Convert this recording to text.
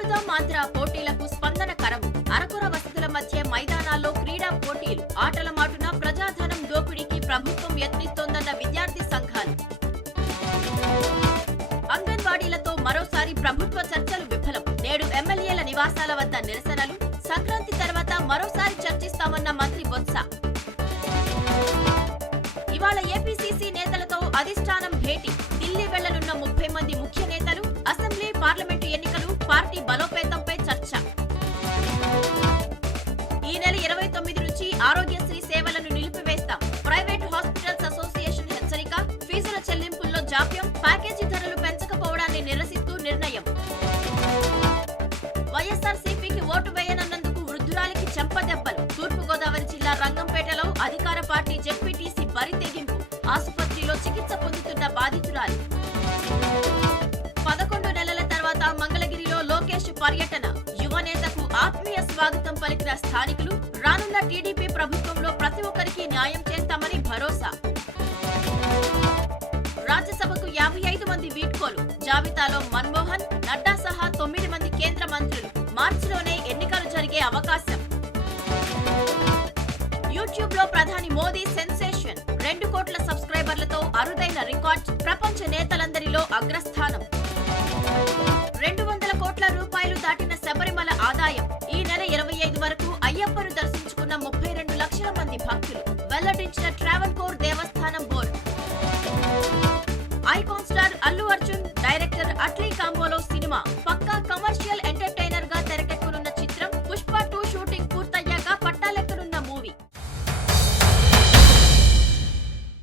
ఆడుదాం ఆంధ్ర పోటీలకు స్పందన కరవు. అరకొర వసతుల మధ్య మైదానాల్లో క్రీడా పోటీలు. ఆటల మాటున ప్రజాధనం దోపిడీకి ప్రభుత్వం యత్నిస్తోందన్న విద్యార్థి సంఘాలు. అంగన్వాడీలతో మరోసారి ప్రభుత్వ చర్చలు విఫలం. నేడు ఎమ్మెల్యేల నివాసాల వద్ద నిరసనలు. సంక్రాంతి తర్వాత మరోసారి చర్చిస్తామన్న మంత్రి బొత్స. ఇవాళ ఏపీసీసీ నేతలతో అధిష్టానం భేటీ. ఢిల్లీ వెళ్లనున్న 30 మంది ముఖ్య నేతలు. అసెంబ్లీ, పార్లమెంటు ఎన్నికలు, పార్టీ బలోపేతంపై చర్చ. ఈ నెల 29 నుంచి ఆరోగ్యశ్రీ సేవలను నిలిపివేస్తాం. ప్రైవేటు హాస్పిటల్స్ అసోసియేషన్ హెచ్చరిక. ఫీజుల చెల్లింపుల్లో జాప్యం. ప్యాకేజీ ధరలు పెంచకపోవడాన్ని నిరసిస్తూ నిర్ణయం. వైఎస్ఆర్సీపీకి ఓటు వేయనన్నందుకు వృద్ధురాలికి చెంపదెబ్బలు. తూర్పుగోదావరి జిల్లా రంగంపేటలో అధికార పార్టీ జెడ్పీటీసీ బరి తెగింపు. ఆసుపత్రిలో చికిత్స పొందుతున్న బాధితురాలు. 11 నెలల తర్వాత మంగళగిరిలో లోకేష్ పర్యటన. యువనేతకు ఆత్మీయ స్వాగతం పలికిన స్థానికులు. రానున్న టీడీపీ ప్రభుత్వంలో ప్రతి ఒక్కరికి న్యాయం చేస్తామని భరోసా. రాజ్యసభకు 55 మంది వీడ్కోలు. జాబితాలో మన్మోహన్, నడ్డా సహా 9 మంది కేంద్ర మంత్రులు. మార్చిలోనే ఎన్నికలు జరిగే అవకాశం. యూట్యూబ్ లో ప్రధాని మోదీ సెన్సేషన్. 2 కోట్ల సబ్స్క్రైబర్లతో అరుదైన రికార్డ్. ప్రపంచ నేతలందరిలో అగ్రస్థానం.